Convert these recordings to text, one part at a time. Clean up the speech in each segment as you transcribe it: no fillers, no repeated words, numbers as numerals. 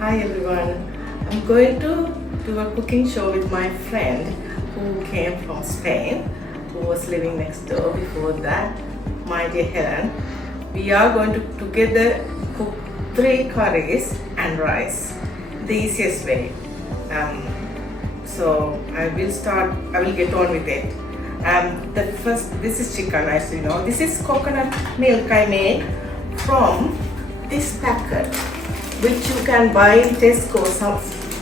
Hi everyone. I'm going to do a cooking show with my friend who came from Spain, who was living next door before that, my dear Helen. We are going to together cook 3 curries and rice, the easiest way. So I will get on with it. This is chicken, as you know. This is coconut milk I made from this packet, which you can buy in Tesco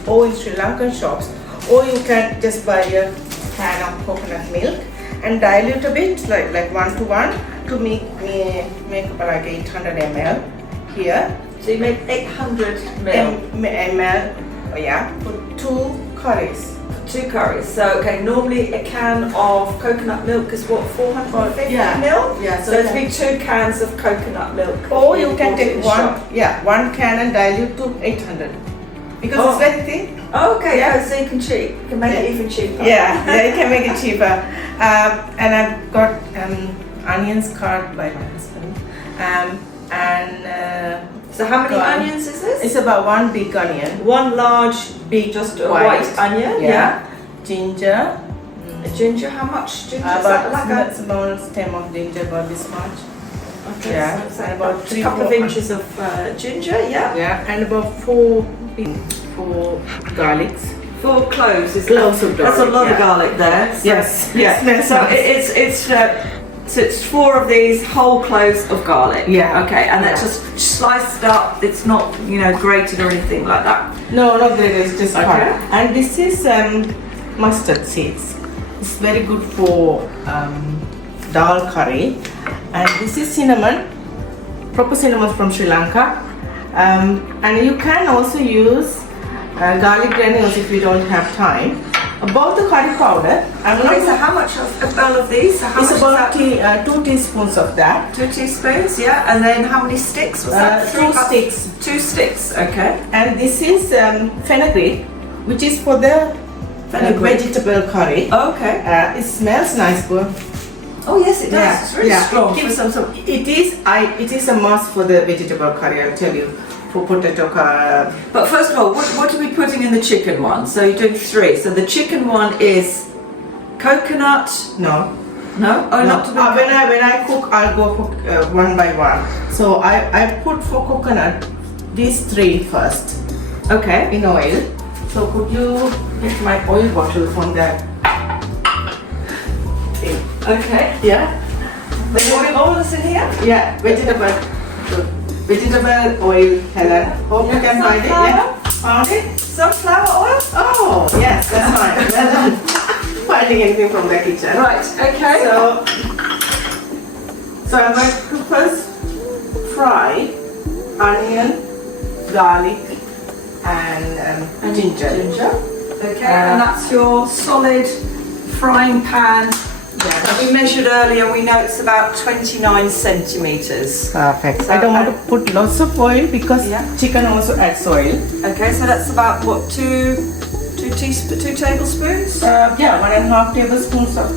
or in Sri Lankan shops, or you can just buy a can of coconut milk and dilute a bit, like 1 to 1, to make like 800 ml here. So you made 800 ml, yeah, for 2 curries. 2 curries. So okay, normally a can of coconut milk is what, 450 ml? Yeah. So it'd be 2 cans of coconut milk. Or you can take one can and dilute to 800 because it's very thin. Okay, yeah. So you can make it even cheaper. Yeah, you can make it cheaper. And I've got onions cut by my husband. So how many onions is this? It's about 1 big onion. 1 large, big, just a white onion. Yeah. Ginger. Ginger. How much ginger? About a small stem of ginger, about this much. Okay. Yeah. So and about a couple of inches of ginger. Yeah. Yeah. And about 4 garlics. 4 cloves. Cloves of garlic. That's a lot of garlic there. Yes. Yeah. So it's 4 of these whole cloves of garlic. Yeah. Okay, and that's just sliced up. It's not, grated or anything like that. No, not grated. It's just cut. Okay. And this is mustard seeds. It's very good for dal curry. And this is cinnamon, proper cinnamon from Sri Lanka. And you can also use garlic granules if you don't have time. About the curry powder, so how much of all of these? So it's about 2 teaspoons of that. 2 teaspoons, yeah. And then how many sticks was that? 2 sticks. 2 sticks, okay. And this is fenugreek, which is for the vegetable curry. Okay. It smells nice, good. Oh yes, it does. Yeah. It's really strong. It is a must for the vegetable curry, I'll tell you. For potato curry. But first of all, what are we putting in the chicken one? So you're doing 3. So the chicken one is coconut. No. No? Oh, no. Not to be. When I cook, I'll go cook one by one. So I put for coconut these 3 first. Okay. In oil. So could you get my oil bottle from that? Okay. Yeah. The oil is in here? Yeah. Vegetable oil, Helen. Hope you can find it. Yeah. Found it? Sunflower oil? Oh, yes, that's fine. Well done. Finding anything from the kitchen. Right, okay. So I'm going to first fry onion, garlic, and ginger. Okay, and that's your solid frying pan. Yeah. That we measured earlier. We know it's about 29 centimeters. Perfect. So I don't want to put lots of oil because chicken also adds oil. Okay, so that's about what, 2 tablespoons? 1.5 tablespoons of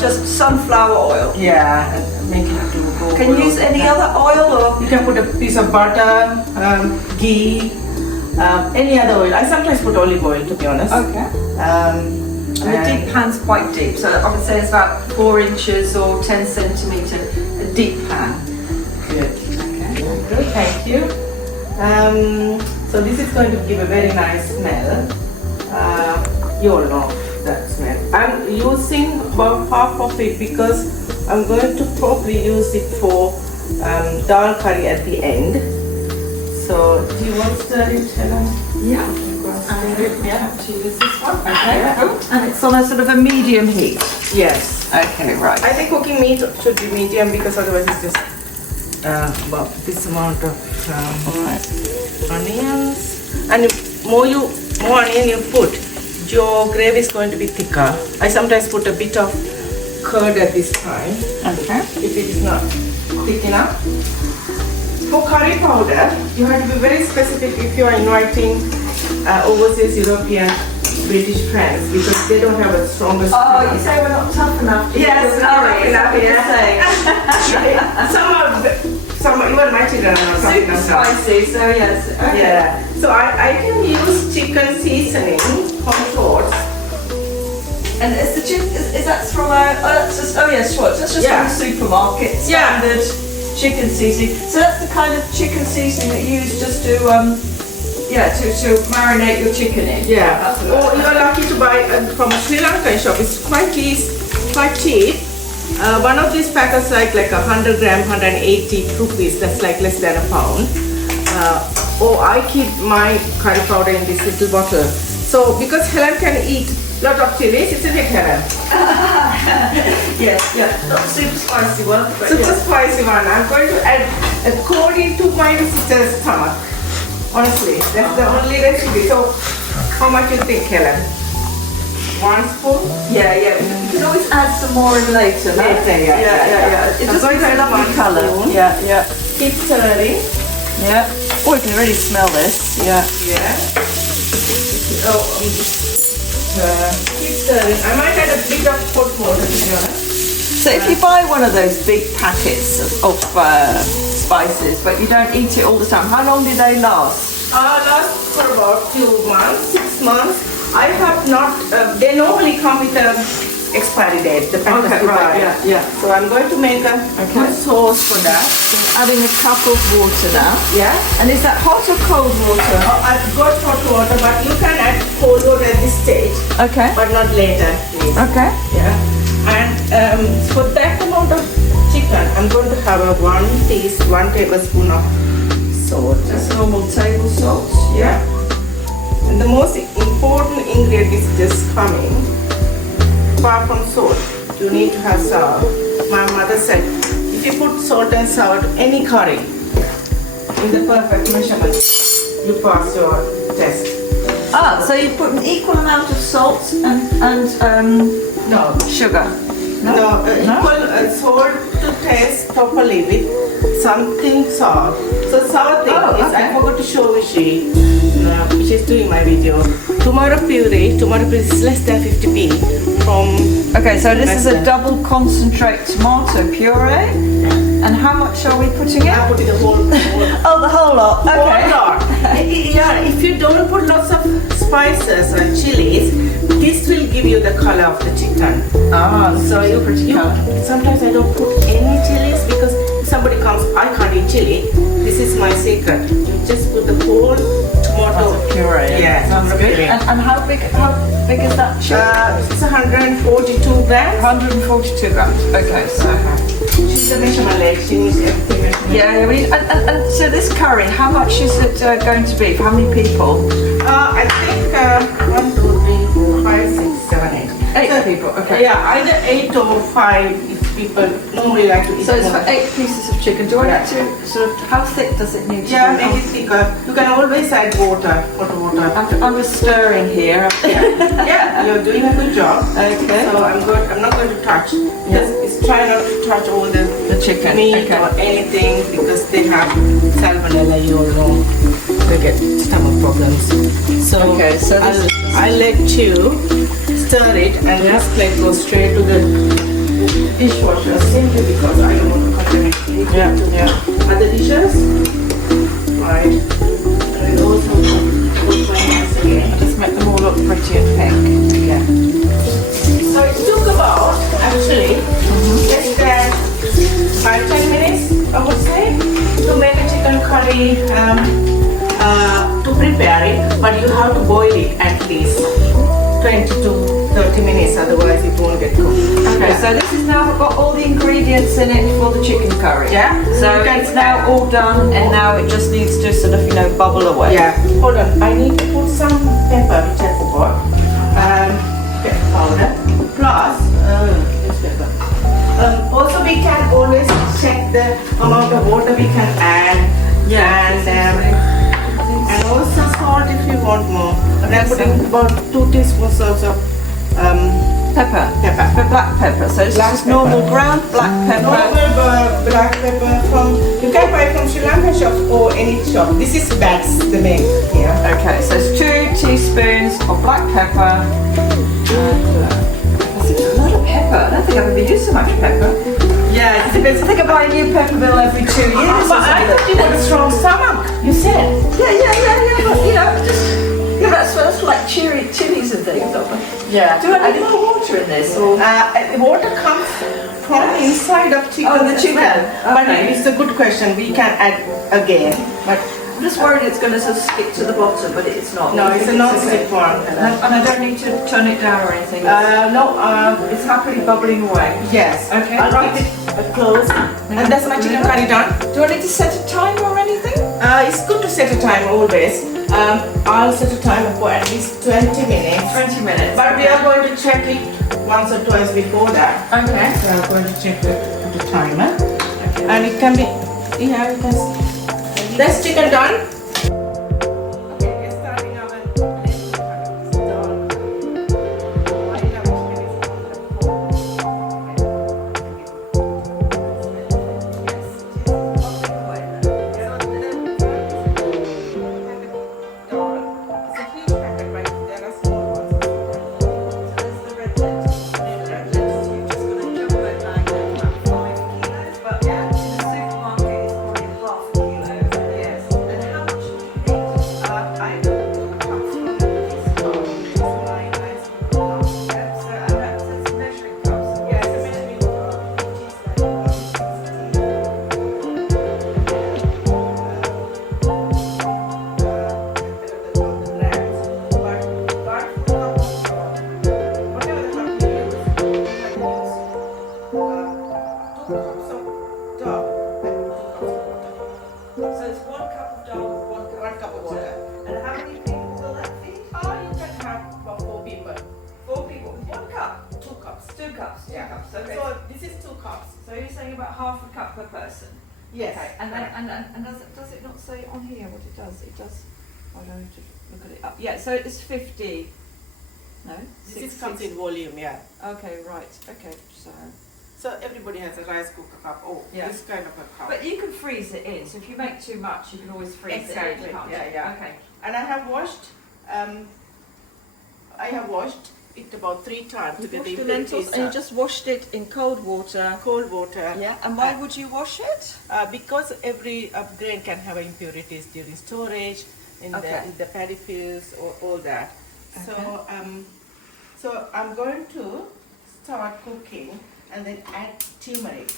just sunflower oil. Yeah, and make it to go. Can you use any other oil, or you can put a piece of butter, ghee, any other oil. I sometimes put olive oil, to be honest. Okay. And the deep pan's quite deep, so I would say it's about 4 inches or 10 centimeter, a deep pan. Good. Okay. Good. Thank you. So this is going to give a very nice smell. You all know that smell. I'm using about half of it because I'm going to probably use it for dal curry at the end. So do you want to stir it, Helen? Yeah. To use this one. Okay. And it's on a sort of a medium heat. Yes. Okay, right. I think cooking meat should be medium because otherwise it's just about this amount of onions. And more onion you put, your gravy is going to be thicker. I sometimes put a bit of curd at this time. Okay. If it is not thick enough. For curry powder, you have to be very specific if you are inviting overseas European British friends because they don't have a strongest. Oh, you say we're not tough enough. Yes, we're not tough enough. Yeah. Some of some even my children are not Super spicy, so yes. Okay. Yeah. So I can use chicken seasoning from Schwartz. And is the chicken, is that from that's just, oh yes, Schwartz, that's just Yeah. from the supermarket, standard chicken seasoning. So that's the kind of chicken seasoning that you use just to, to marinate your chicken in. Yeah. Or you are lucky to buy from a Sri Lankan shop. It's quite cheap. One of these packets like 100 gram, 180 rupees. That's like less than a pound. Or I keep my curry powder in this little bottle. So because Helen can eat lot of chilies, isn't it, Helen? Yes, yeah. Not super spicy one, but Super spicy one. I'm going to add according to my visitor's stomach. Honestly, that's the only recipe. So, how much you think, Helen? 1 spoon? Yeah. You can always add some more in later. No? Yeah. It just gives a lovely colour. Spoon. Yeah. Keep stirring. Yeah. Oh, you can really smell this. Yeah. Yeah. Keep stirring. I might add a bit of hot water, to be honest. So if you buy one of those big packets of spices, but you don't eat it all the time, how long do they last? Last for about 2 months, 6 months. I have not, they normally come with a expiry date, the packets you buy. Yeah. So I'm going to make a good sauce for that. Adding a cup of water now. Yeah. And is that hot or cold water? I've got hot water, but you can add cold water at this stage, Okay. but not later, please. Okay. Yeah. And for that amount of chicken, I'm going to have a 1 tablespoon of salt. Just normal table salt. Yeah. And the most important ingredient is just coming. Apart from salt, you need to have salt. My mother said, if you put salt and sour to any curry in the perfect measurement, you pass your test. So you put an equal amount of salt and No, sugar. equal salt to taste properly with something sour. So sour thing is, I forgot to show Vishy. She's doing my video. Tomato puree is less than 50p from. Okay, so this is a Western. double concentrate tomato puree. And how much are we putting in? I put in the whole Oh, the whole lot. Okay. whole lot. Yeah, if you don't put lots of spices and chilies, this will give you the color of the chicken. So you're pretty colour. Sometimes I don't put any chilies because if somebody comes, I can't eat chili. This is my secret. You just put the whole tomato Puree. Yeah, Sounds tomato good. puree. And how big is that chicken? It's 142 grams. 142 grams. Okay, so. She's the measurement lady. She needs everything measurement. Yeah, and so this curry, how much is it going to be? For how many people? I think 1, 2, 3, 4, 5, 6, 7, 8. 8 people, okay. Yeah, either 8 or 5 if people normally like to eat So it's more. for 8 pieces of chicken. Do I need to sort of, how thick does it need to Yeah, be? make it thicker. You can always add water, hot water. I'm just stirring here. Yeah, you're doing a good job. Okay. So I'm not going to touch. Just try not to touch all the chicken. meat or anything because they have salmonella, you all know. They get stomach problems. So, Okay, so I'll let you stir it and this plate goes straight to the dishwasher simply because I don't want to contaminate other dishes. Right. I will also put my hands again. Just make them all look pretty and pink. Yeah. So it took about actually less than 5-10 minutes, I would say, to make a chicken curry. To prepare it, but you have to boil it at least 20 to 30 minutes, otherwise it won't get cooked. Okay, so this has now got all the ingredients in it for the chicken curry. Yeah. So it's now all done and now it just needs to sort of, bubble away. Yeah. Hold on, I need to put some pepper, which I forgot. Pepper powder. Plus, this pepper. Also, we can always check the amount of water we can add. And also salt if you want more. And I'm putting about 2 teaspoons of Pepper. pepper. Black pepper. So it's Black just pepper. normal ground black pepper. Normal black pepper from, you can buy from Sri Lankan shop or any shop. This is Bats, the main here. Okay, so it's 2 teaspoons of black pepper. And, that's a lot of pepper. I don't think I've ever used so much pepper. Yeah, it depends. I think I buy a new pepper bill every 2 years. But I thought you got a strong stomach. You said. Yeah. But, you know, that's like chilies and things. Yeah. Do I need more water in this? Or? The water comes from inside of chicken. Oh, the chicken. But Okay. it's a good question. We can add again. But I'm just worried it's going to sort of stick to the bottom, but it's not. no, it's a non-stick one. And I don't need to turn it down or anything. No. It's happily bubbling away. Yes. Okay. I'll keep it close. And that's my chicken curry done. Do I need to set a timer or anything? It's good to set a time always. I'll set a timer for at least 20 minutes. 20 minutes. But we are going to check it once or twice before that. Okay. So I'm going to check the timer. Okay. And it can be, yeah, you can. That's chicken done. Okay, we're starting our Yes. Okay. And does it not say on here what it does? It does. I don't know to look at it up. Yeah. So it's 50. No. This comes in volume, yeah. Okay. Right. Okay. So everybody has a rice cooker cup. Oh, Yeah. this kind of a cup. But you can freeze it in. So if you make too much, you can always freeze Exactly. it in. Can't you? Yeah. Okay. And I have washed it about 3 times to You get washed the the lentils and you just washed it in cold water. cold water. Yeah. And why would you wash it? Because every grain can have impurities during storage, in Okay. the paddy fields, or all that. So I'm going to start cooking and then add turmeric.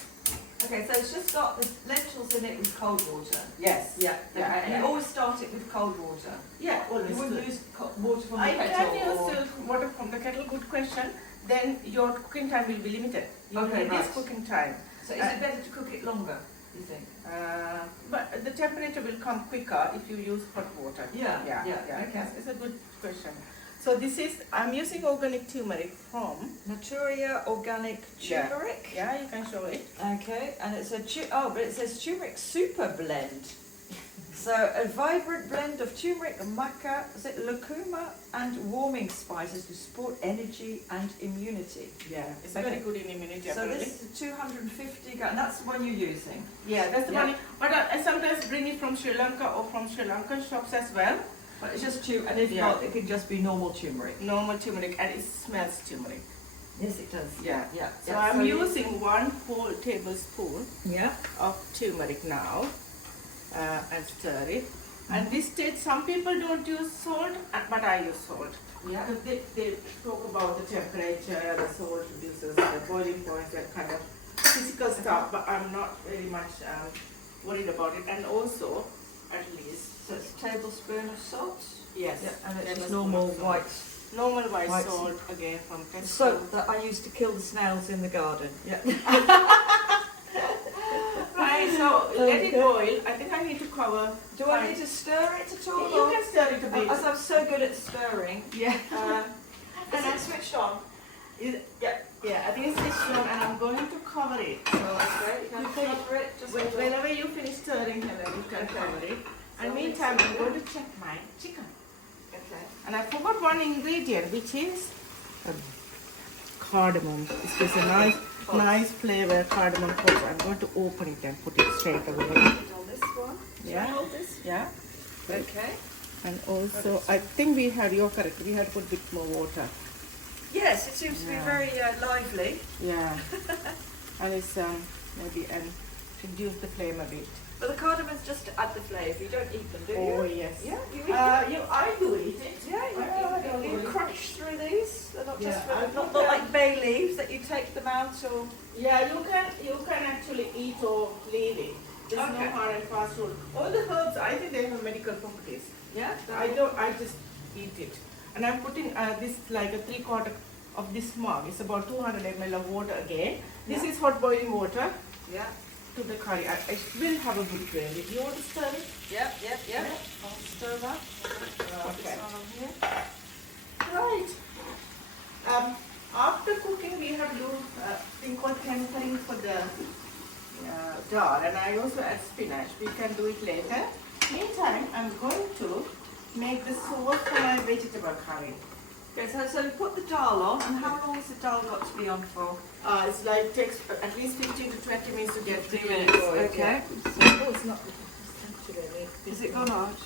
Okay. So it's just got the lentils in it with cold water. Yes. Yeah. And you always start it with cold water. Yeah, You always wouldn't good. use water from the I kettle. can or- use water from the kettle, good question. Then your cooking time will be limited. You Okay, need this right. cooking time. So is it better to cook it longer, you think? But the temperature will come quicker if you use hot water. Yeah, okay. Yes, it's a good question. So this is, I'm using organic turmeric from, Naturia organic turmeric. yeah, you can show it. Okay, and it's but it says turmeric super blend. So a vibrant blend of turmeric, maca, lucuma, and warming spices to support energy and immunity. Yeah, it's Okay. very good in immunity. So apparently. this is 250 grams, and that's the one you're using. Yeah, that's the Yeah. one. But I sometimes bring it from Sri Lanka or from Sri Lankan shops as well. But it's just and if Yeah. not, it could just be normal turmeric. Normal turmeric, and it smells turmeric. Yes, it does. Yeah. Yeah. So I'm using 1 whole tablespoon Yeah. of turmeric now, and stir it. And this stage, some people don't use salt, but I use salt. Yeah. Because they talk about the temperature, the salt reduces the boiling point, that kind of physical stuff, but I'm not very much worried about it. And also, at least, So it's a tablespoon of salt. yes, Yeah, and it's just tablespoon normal of salt. white Normal white White salt, again from Tesco. soap that I used to kill the snails in the garden. Yeah. Right, so let it boil. I think I need to cover. Do I need to stir it at all? You or- can stir it a bit. As I'm so good at stirring. Yeah. Is it switched on? Yeah, I think it's switched on, and I'm going to cover it. So Okay, you can cover it. Just whenever you finish stirring, Helen, you can cover it. And meantime, I'm going to check my chicken. Okay. And I forgot one ingredient, which is cardamom. This is a nice flavor, cardamom powder. I'm going to open it and put it straight away. On this one. Yeah. Hold this. Yeah. Okay. And also, I think you're correct, we had to put a bit more water. Yes, it seems to be Yeah. very lively. Yeah. And it's maybe, and reduce the flame a bit. But the cardamon's just to add the flavour. You don't eat them, do you? Oh yes. Yeah, you eat them. I do eat it. Yeah, you crunch through these. They're not just Yeah, not like bay leaves that you take them out or. Yeah, you can actually eat or leave it. There's no Okay. hard and fast rule. All the herbs, I think they have medical properties. Yeah. I just eat it. And I'm putting this like a 3/4 of this mug. It's about 200 ml of water again. This is hot boiling water Yeah. to the curry. I will have a good gravy. You want to stir it? Yep. I'll stir that. Okay. This one on here. Right. After cooking, we have to do a thing called tempering for the dal, and I also add spinach. We can do it later. Meantime, I'm going to make the sauce for my vegetable curry. Okay, so we put the dal on, and how long has the dal got to be on for? It's like takes at least 15 to 20 minutes to get 3 really minutes. boiled, Okay. yeah. Oh, it's not. Is it gone out?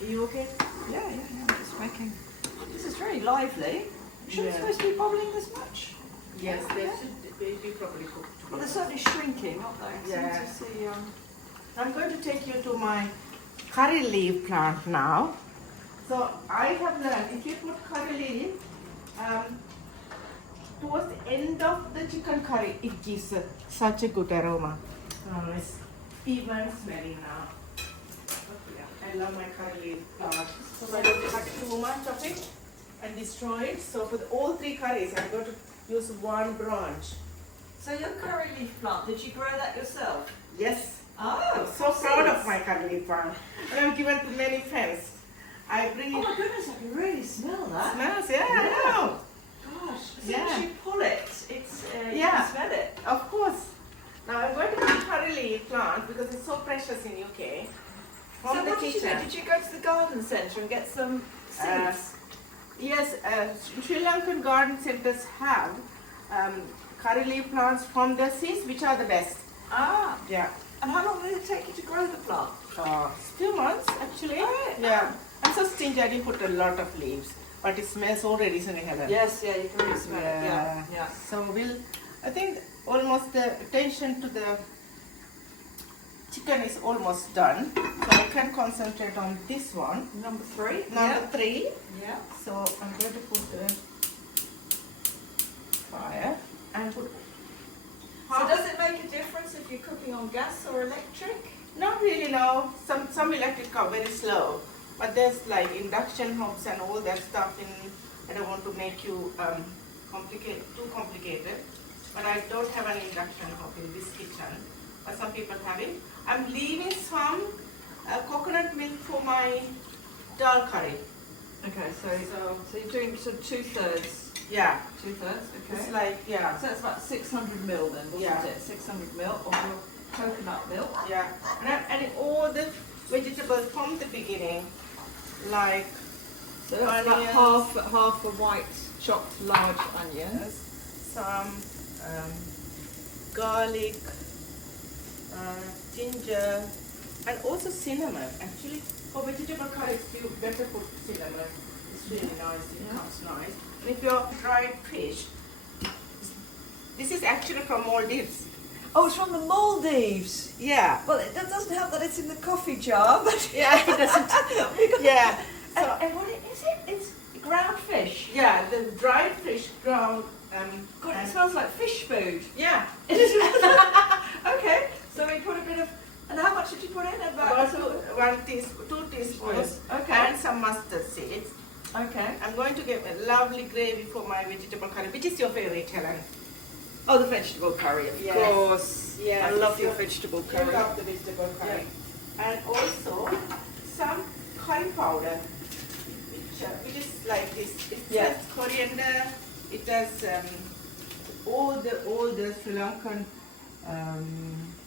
Are you okay? Yeah. I'm just making. This is very lively. Shouldn't it Yeah. supposed to be bubbling this much? Yes, they should be properly cooked. Well, they're certainly shrinking, aren't they? I Yeah. seem to see, I'm going to take you to my curry leaf plant now. So I have learned if you put curry leaf towards the end of the chicken curry, it gives such a good aroma. It's even smelling now. I love my curry leaf plant. So I don't cut too much of it and destroy it. So for all 3 curries, I'm going to use 1 branch. So your curry leaf plant, did you grow that yourself? Yes. Oh, I'm so proud of my curry leaf plant. And I've given to many friends. I bring Oh it. my goodness, I can really smell that. Smells, yeah, I know. Gosh, as soon Yeah. as you pull it, it's you Yeah. can smell it. Of course. Now I'm going to put curry leaf plant because it's so precious in UK. From So the what did you do? kitchen. Did you go to the garden centre and get some seeds? Yes, Sri Lankan garden centers have curry leaf plants from the seeds, which are the best. Ah, Yeah. and how long did it take you to grow the plant? Few months actually. Oh, right. Yeah. I'm so stingy. I didn't put a lot of leaves, but it smells already, isn't it, Helen? Yes, yeah, you can really smell it. Yeah. So I think almost the attention to the chicken is almost done. So I can concentrate on this one. Number 3. Number 3. Yeah. So I'm going to put the fire and put. So does it make a difference if you're cooking on gas or electric? Not really, no. Some electric are very slow, but there's like induction hobs and all that stuff in. I don't want to make you too complicated, but I don't have an induction hob in this kitchen. But some people have it. I'm leaving some coconut milk for my dal curry. Okay, so you're doing sort of 2/3. Yeah, 2/3, okay. it's like yeah, So it's about 600 ml then, wasn't Yeah. it? 600 ml of your coconut milk. yeah. And I'm adding all the vegetables from the beginning, like So that's Onions. about half a white chopped large onion. some garlic, ginger, and also cinnamon. Actually, for vegetable curries, you better put cinnamon. It's really nice. It comes nice. And if you're fried fish, this is actually from Maldives. Oh, it's from the Maldives. Yeah. Well, that doesn't help that it's in the coffee jar, but Yeah, it doesn't. Yeah. and, So and what is it? It's ground fish. yeah, the dried fish ground. God, it and- smells like fish food. yeah. Okay, so we put a bit of. And how much did you put in? About 2 teaspoons. Okay. And some mustard seeds. Okay. I'm going to get a lovely gravy for my vegetable curry. Which is your favorite, Helen? Oh, the vegetable curry, of Yes. course. Yes, I love it's your your- vegetable I curry. love the vegetable curry. And also some curry powder, which is like this. It Yeah. has coriander. It has all the Sri Lankan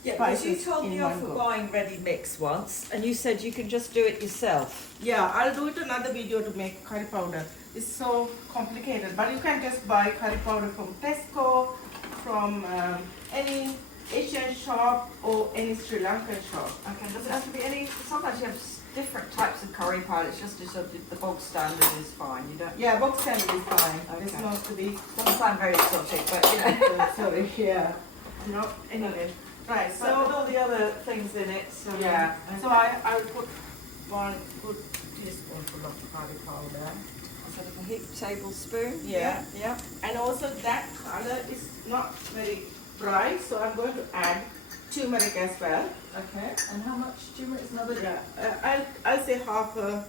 Yeah, because spices you told in me one off for go. buying ready mix once, and you said you can just do it yourself. Yeah, I'll do it another video to make curry powder. It's so complicated, but you can just buy curry powder from Tesco, from any Asian shop or any Sri Lankan shop. Okay, does it have to be any? Sometimes you have different types of curry powder. It's just sort of the bog standard is fine. You don't. Yeah, box standard is fine. Okay. It's not to be. Doesn't sound very exotic, but you know. Sorry, yeah. No, anyway. Right, So with so all the other things in it. So yeah. So I'll put one good teaspoonful of curry powder. sort of a heaped tablespoon. Yeah. Yeah. And also that color is not very bright, so I'm going to add turmeric as well. Okay. And how much turmeric is another? Yeah. I'll say half a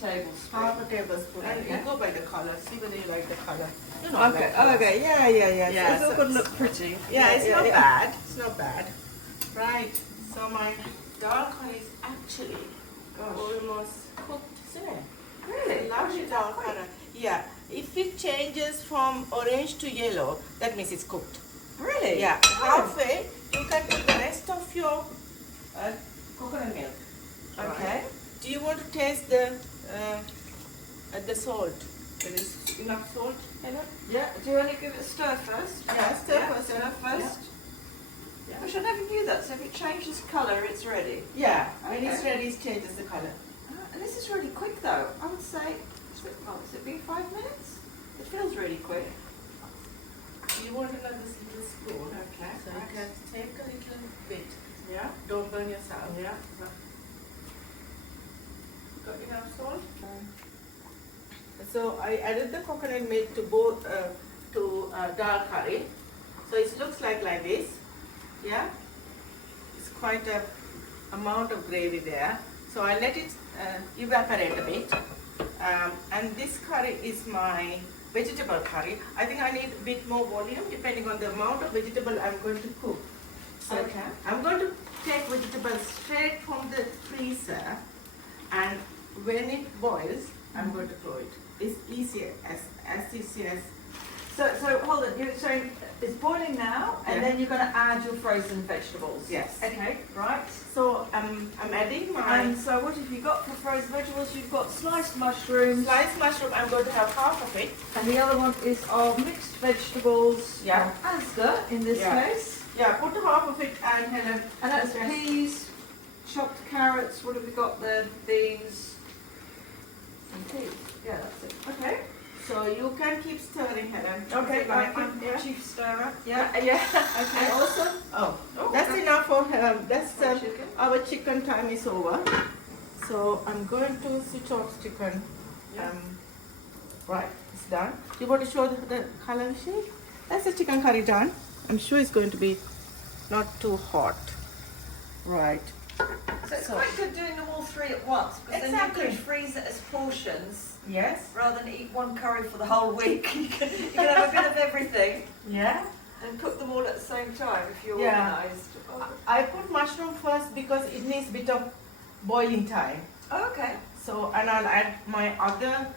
tablespoon. And Okay. you go by the color. See whether you like the color. You know, Okay. like Okay. Yeah. Yeah, It's all so- going to look pretty. Yeah, it's not bad. It's not bad. Right. So my dal curry is actually almost cooked, isn't it? Really? Lovely dal curry. Yeah. If it changes from orange to yellow, that means it's cooked. Really? Yeah. Oh. Halfway, you can put the rest of your coconut milk. Okay. Do you want to taste the salt? There is enough salt, Helen? Yeah. Do you want to give it a stir first? Yeah, stir first. Stir first. Yeah. Which I never knew that. So if it changes colour, it's ready. Yeah. When it's Okay. ready, it changes the color. And this is really quick though. I would say, has it been 5 minutes? It feels really quick. You want another little spoon? Okay. So you can take a little bit. Yeah. Don't burn yourself. Yeah. Got enough salt? So I added the coconut milk to both dal curry. So it looks like this. Yeah. It's quite a amount of gravy there. So I let it evaporate a bit. And this curry is my vegetable curry. I think I need a bit more volume depending on the amount of vegetable I'm going to cook. So Okay. I'm going to take vegetables straight from the freezer, and when it boils, I'm going to throw it. It's easier, as easy as. So hold on. You're saying it's boiling now, and Yeah. then you're going to add your frozen vegetables. Yes. Okay. Right. So I'm adding my And so what have you got for frozen vegetables? You've got sliced mushrooms, sliced mushroom. I'm going to have half of it. and the other one is our mixed vegetables. Yeah. Asda in this Yeah. case. Yeah, put half of it and Helen. And that's Yes. peas, chopped carrots. What have we got there? Beans. And peas. Yeah, that's it. Okay. So you can keep stirring, Helen. Okay, Is it right. like it? Yeah. Chief stirrer. Yeah. Yeah. Okay. And also, Oh, that's okay. enough for that's For chicken. our chicken time is over. So I'm going to switch off chicken. Yeah. Right, it's done. You want to show the color shade? That's the chicken curry done. I'm sure it's going to be not too hot. Right. So it's So- quite good doing them all three at once, because then Exactly. you can freeze it as portions Yes. rather than eat one curry for the whole week. You can have a bit of everything Yeah. and cook them all at the same time if you're Yeah. organised. I put mushroom first because it needs a bit of boiling time. Oh, okay. So, and I'll add my other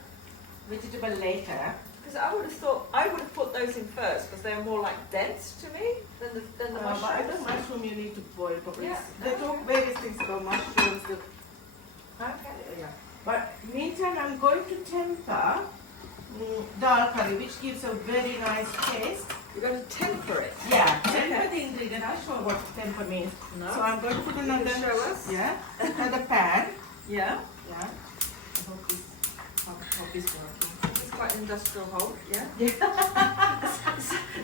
vegetable later. Because I would have put those in first because they're more like dense to me than the But the mushrooms. mushroom you need to boil properly. Yeah. They talk various things about mushrooms. Okay. Yeah. But meantime, I'm going to temper dal curry, which gives a very nice taste. You're going to temper it. Yeah, temper Okay. the ingredient. I'll show what temper means. No. So I'm going to put another. show us? Yeah, another pan. Yeah. Yeah. I hope this working. It's quite an industrial hole. Yeah. Yeah.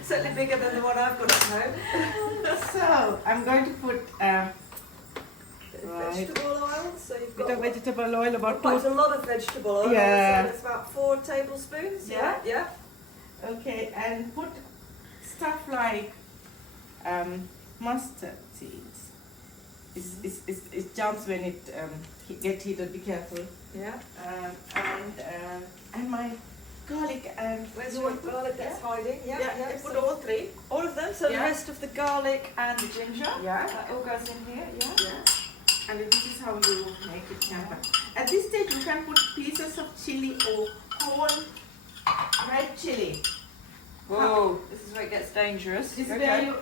Certainly bigger than the one I've got at home. So I'm going to put right. Vegetable oil. So you've bit got of vegetable oil, about quite two. a lot of vegetable oil. Yeah. So that's about 4 tablespoons. Yeah. Yeah. Okay, and put stuff like mustard seeds. It jumps when it gets heated. Be careful. Yeah. And my garlic and Where's your garlic that's hiding? Yeah. yeah. I put So all three. all of them. So the Yeah. rest of the garlic and the ginger. Yeah. That all goes in here. Yeah. Yeah. And this is how you make it temper. At this stage, you can put pieces of chili or whole red chili. Whoa. This is where it gets dangerous. This is where you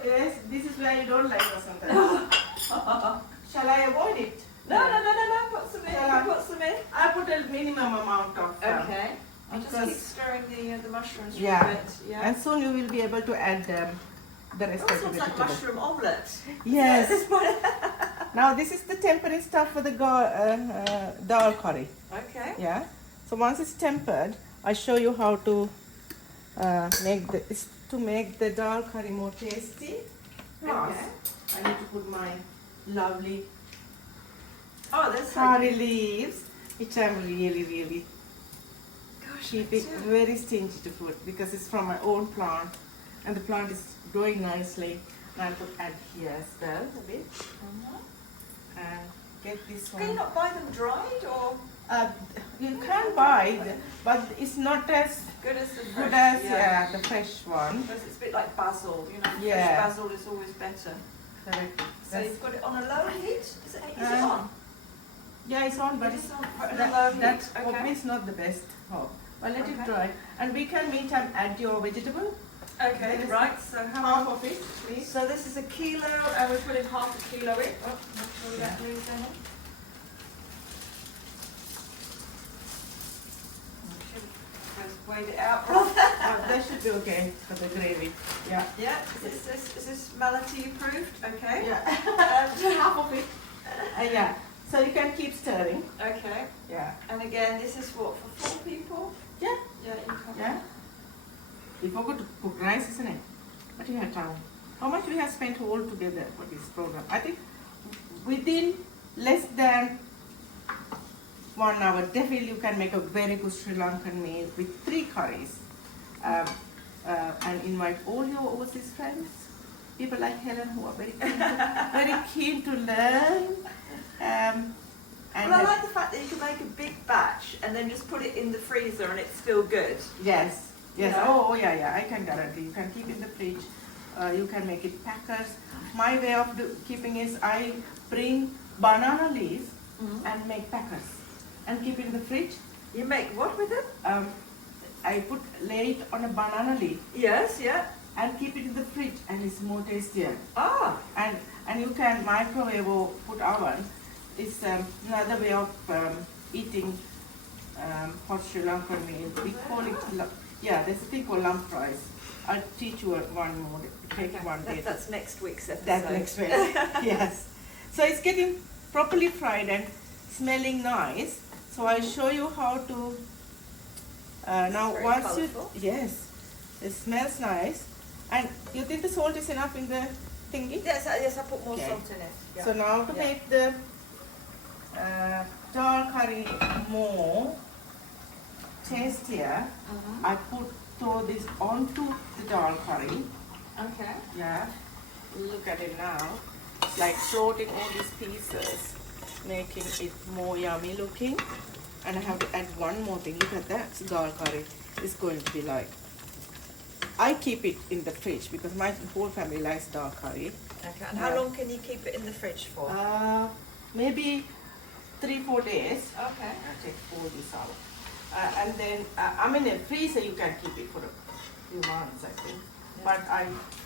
this is where you don't like us sometimes. Shall I avoid it? No. Put some in. Yeah. Put some in. I put a minimum amount of. Okay. I'll just because- keep stirring the mushrooms for Yeah. a bit. Yeah. And soon you will be able to add the rest Oh, of the sounds like vegetable. mushroom omelette. Yes. At this point. Now this is the tempering stuff for the dal curry. Okay. Yeah. So once it's tempered, I show you how to make the dal curry more tasty. Plus, Okay. I need to put my lovely Oh, that's curry like, leaves, which I'm really gosh, keep me it too. very stingy to put because it's from my own plant and the plant is growing nicely. And I'll put add here as well a bit and get this Can you one. not buy them dried or You can buy, but it's not as good as the good fresh? as yeah, the fresh one. Because it's a bit like basil, you know. Yeah. Fresh basil is always better. Correct. So you've got it on a low heat? Is it Uh, on? Yeah, it's on, but It it's is on a low that heat. hob Okay. is not the best hob. Well, let it Okay. dry, and we can meantime add your vegetable. Okay, There is right. So how Half of it, please. So this is a kilo, and we're putting half a kilo in. Oh, make sure we don't lose any. I should have just weighed it out rather. That should be okay for the gravy. Yeah. Yeah. Is this Malati approved? Okay. Yeah. And, Half of it. Yeah. So you can keep stirring. okay. Yeah. And again, this is what, for 4 people? Yeah. Yeah, you can. Yeah. We forgot to cook rice, isn't it? But you have time. How much we have spent all together for this program? I think within less than 1 hour, definitely you can make a very good Sri Lankan meal with 3 curries. And invite all your overseas friends, people like Helen who are very keen to learn. And Well, I like the fact that you can make a big batch and then just put it in the freezer and it's still good. yes, yes. Yeah. Oh, yeah. I can guarantee. You can keep in the fridge. You can make it packers. My way of keeping is I bring banana leaf and make packers and keep in the fridge. You make what with it? I lay it on a banana leaf Yes, yeah. and keep it in the fridge, and it's more tastier. Ah, And you can microwave or put oven. It's another way of eating hot Sri Lankan meal. We call it there's a thing called lump rice. I'll teach you one more. Take one day. that's next week's episode. That's next week. Yes. So it's getting properly fried and smelling nice. So I'll show you how to. Now very once colourful. yes, it smells nice. And you think the salt is enough in the thingy? Yes, I put more Okay. salt in it. Yeah. So now to Yeah. make the dal curry more tastier, I throw this onto the dal curry. Okay. Yeah, look at it now. It's like floating all these pieces, making it more yummy looking. And I have to add one more thing. Look at that dal curry. It's going to be like. I keep it in the fridge because my whole family likes dal curry. Okay. And how long can you keep it in the fridge for? Maybe 3-4 days. Okay. I'll take all this out. And then, I mean, in freezer you can keep it for a few months, I think. Yeah. But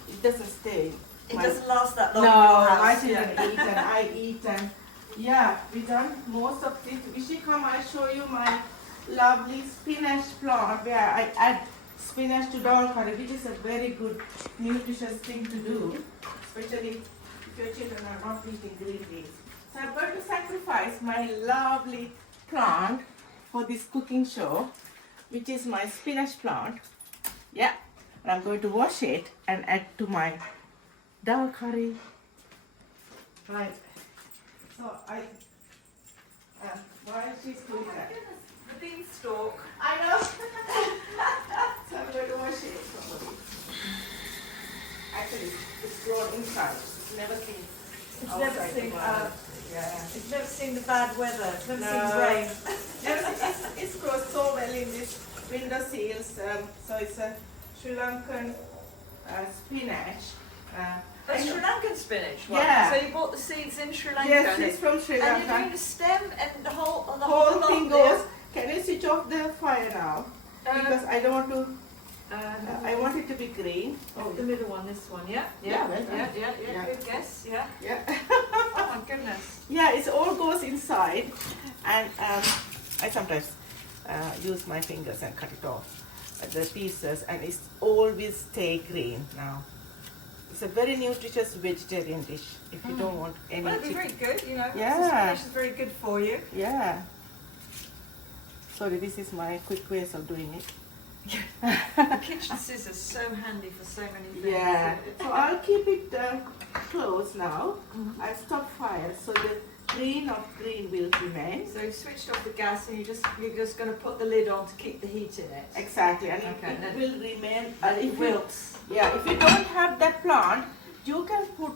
it doesn't stay. It doesn't last that long No, in your my house. children eat and I eat and yeah, we done most of it. If you come, I show you my lovely spinach plant where I add spinach to dal curry, which is a very good nutritious thing to do, especially if your children are not eating green beans. So I'm going to sacrifice my lovely plant for this cooking show, which is my spinach plant. Yeah, and I'm going to wash it and add to my dal curry. Right. So while she's doing that, The beanstalk. I know. So I'm going to wash it properly. Actually, it's grown inside. It's never seen. It's never outside seen. the world. Yeah. It's never seen the bad weather. It's never No. seen rain. It's grown so well in this window sills. So it's a Sri Lankan spinach. That's Sri Lankan spinach. Right? Yeah. So you bought the seeds in Sri Lanka. Yes, it's from Sri And you're doing Lanka. the stem and the whole Whole lot thing there. goes. Can you switch off the fire now? Because I don't want to. I want it to be green. Oh, the middle one, this one, yeah? Yeah, well done. Yeah. Good guess, yeah. Yeah. Oh my goodness. Yeah, it all goes inside, and I sometimes use my fingers and cut it off the pieces, and it's always stay green now. It's a very nutritious vegetarian dish if you don't want any Well, it'd be chicken. very good, you know. Yeah. Spinach is very good for you. Yeah. Sorry, this is my quick ways of doing it. The kitchen scissors so handy for so many things. Yeah. So I'll keep it close now. I've stopped fire, so the green of green will remain. So you've switched off the gas and you're just going to put the lid on to keep the heat in it. Exactly, and Okay, it then- will remain. It wilts. Yeah, if you don't have that plant, you can put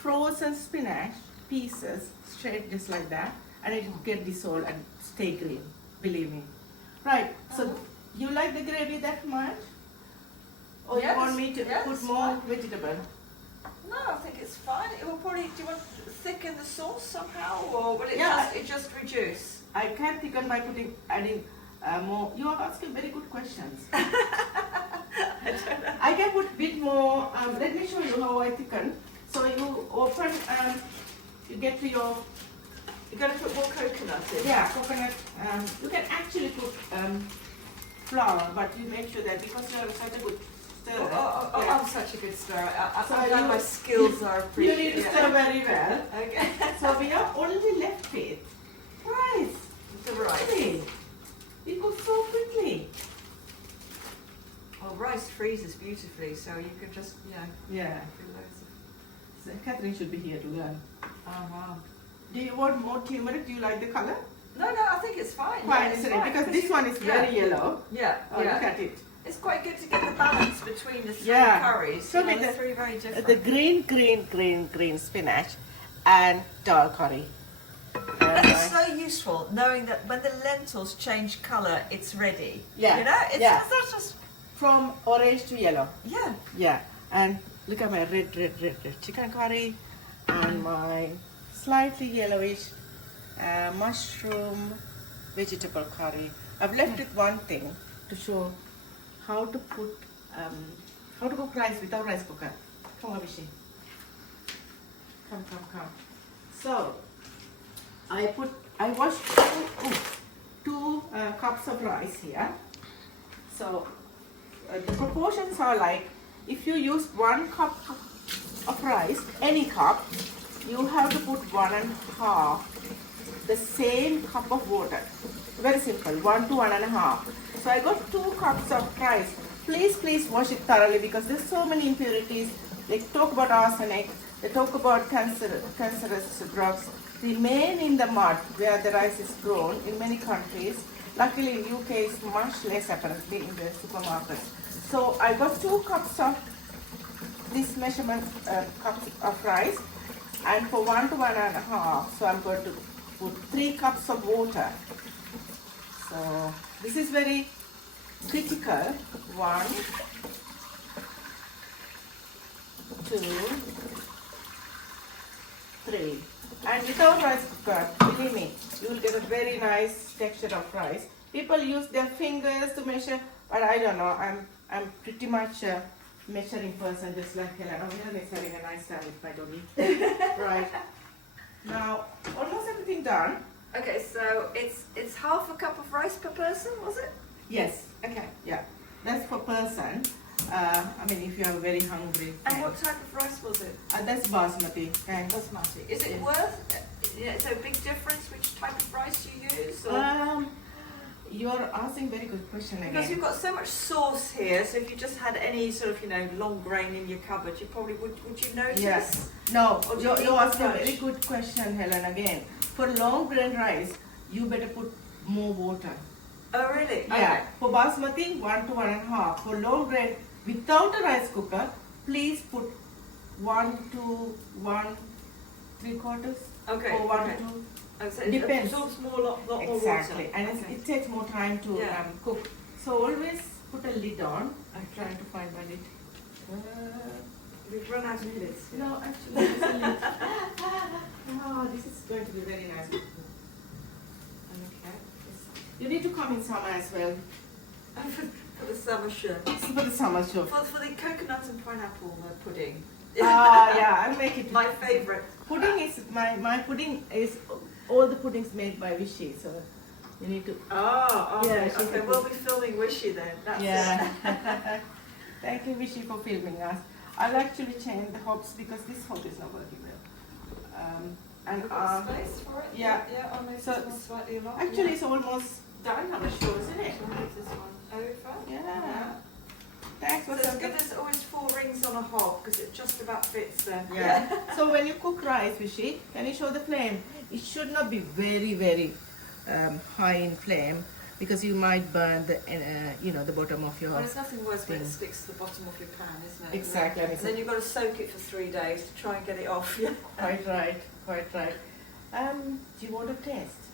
frozen spinach pieces straight just like that, and it will get dissolved and stay green. Believe me. Right. So you like the gravy that much, or Yes, you want me to yes, put more vegetable? No, I think it's fine. It will probably. Do you want to thicken the sauce somehow, or will it Yeah, just reduce? I can thicken by adding more. You are asking very good questions. I can put a bit more. Let me show you how I thicken. So you open, you get to your. You're going to put more coconut in. Yeah, coconut. You can actually put flour, but you make sure that because you are such a good stirrer. I'm such a good stirrer. So I'm glad you- my skills are You appreciated. need to stir very well. Okay. So we are only left with rice. The rice. Really? It cooks so quickly. Well, rice freezes beautifully, so you can just, Yeah. do loads of. So Catherine should be here to learn. Oh wow. Do you want more turmeric? Do you like the color? No, I think it's fine. Fine, Yeah, it's isn't it? fine, Because this one is very yellow. Yeah, Oh, yeah. look at it. It's quite good to get the balance between the three Yeah. curries. Show You know, me the the- three very different. The green spinach and dal curry. That is so useful, knowing that when the lentils change colour, it's ready. Yeah, You know, it's yeah. that's just From orange to yellow. yeah. Yeah. And look at my red chicken curry and my slightly yellowish mushroom vegetable curry. I've left with one thing to show how to put how to cook rice without rice cooker. Come on, Abhishek. Come. So I washed two cups of rice here. So the proportions are like, if you use 1 cup of rice, any cup, you have to put 1.5 the same cup of water. Very simple, 1 to 1.5. So I got 2 cups of rice. Please wash it thoroughly because there's so many impurities. They talk about arsenic, they talk about cancerous drugs remain in the mud where the rice is grown in many countries. Luckily in UK it's much less apparently in the supermarkets. So I got 2 cups of this measurement cups of rice, and for 1 to 1.5, so I'm going to put 3 cups of water. So this is very critical. 1, 2, 3. And without rice cooker, believe me, you will get a very nice texture of rice. People use their fingers to measure, but I don't know. I'm pretty much a measuring person, just like Helen. Oh, Helen is having a nice time with my doggy. Right. Now, almost everything done. Okay, so it's half a cup of rice per person, was it? Yes. Okay. Yeah. That's per person. I mean, if you are very hungry. And what type of rice was it? That's basmati. Thanks. Basmati. Is it Yeah. worth? Is there a big difference which type of rice you use? Or? You're asking very good question again. Because you've got so much sauce here, so if you just had any sort of, long grain in your cupboard, you probably would you notice? Yes. No, Or do you you're need asking a much? very good question, Helen, again. For long grain rice, you better put more water. Oh, really? Yeah. Okay. For basmati, 1 to 1.5. For long grain, without a rice cooker, please put 1 to 1.75. Okay. Or 1 okay. to. And so Depends. It absorbs lot more Exactly. water. And Okay. it takes more time to Yeah. cook. So always put a lid on. I'm trying to find my lid. We've run out of lids. No, actually, there's a lid. Oh, this is going to be very nice. Okay. You need to come in summer as well. For the summer show. For the summer show. For the coconut and pineapple pudding. Yeah, I'll make it. My favourite. Pudding is my pudding is all the puddings made by Vishy, so you need to. Oh, okay. Yeah, she's Okay, a we'll good- be filming Wishy then. That's Yeah. it. Thank you, Vishy, for filming us. I'll actually change the hobs because this hob is not working well. And We've got space for it? yeah. Yeah, I'll move So, this one slightly along. actually, it's almost done. I'm sure, isn't it? Shall I move this one over? Yeah. then. Yeah. So when you cook rice, Vishy, can you show the flame? It should not be very, very high in flame because you might burn the, the bottom of your. Well, there's nothing worse when it thing. sticks to the bottom of your pan, isn't it? Exactly. And then you've got to soak it for 3 days to try and get it off. Yeah. Quite right. Quite right. Do you want to taste?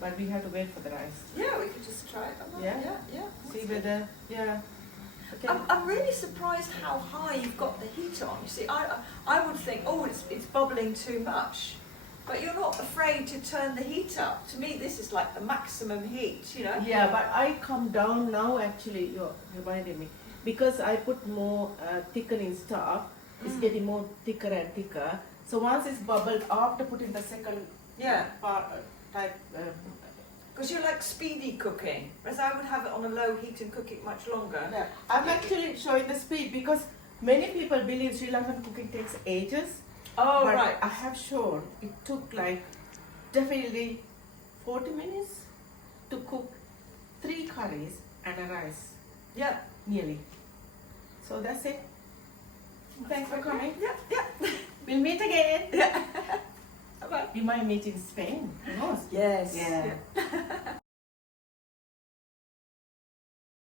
But we have to wait for the rice. Yeah, we could just try it. Yeah? Yeah. See whether, yeah. Okay. I'm really surprised how high you've got the heat on. You see, I would think, oh, it's bubbling too much. But you're not afraid to turn the heat up. To me, this is like the maximum heat, you know? Yeah, but I come down now actually, you reminded me. Because I put more thickening stuff, it's getting more thicker and thicker. So once it's bubbled, after putting the second type. Because you like speedy cooking, whereas I would have it on a low heat and cook it much longer. Yeah. I'm actually showing the speed because many people believe Sri Lankan cooking takes ages. Oh, but right. I have shown it took like definitely 40 minutes to cook 3 curries and a rice. Yeah. Nearly. So that's it. Thanks for coming. Yeah. We'll meet again. Yeah. Bye. We might meet in Spain. Who knows? Yes. Yeah.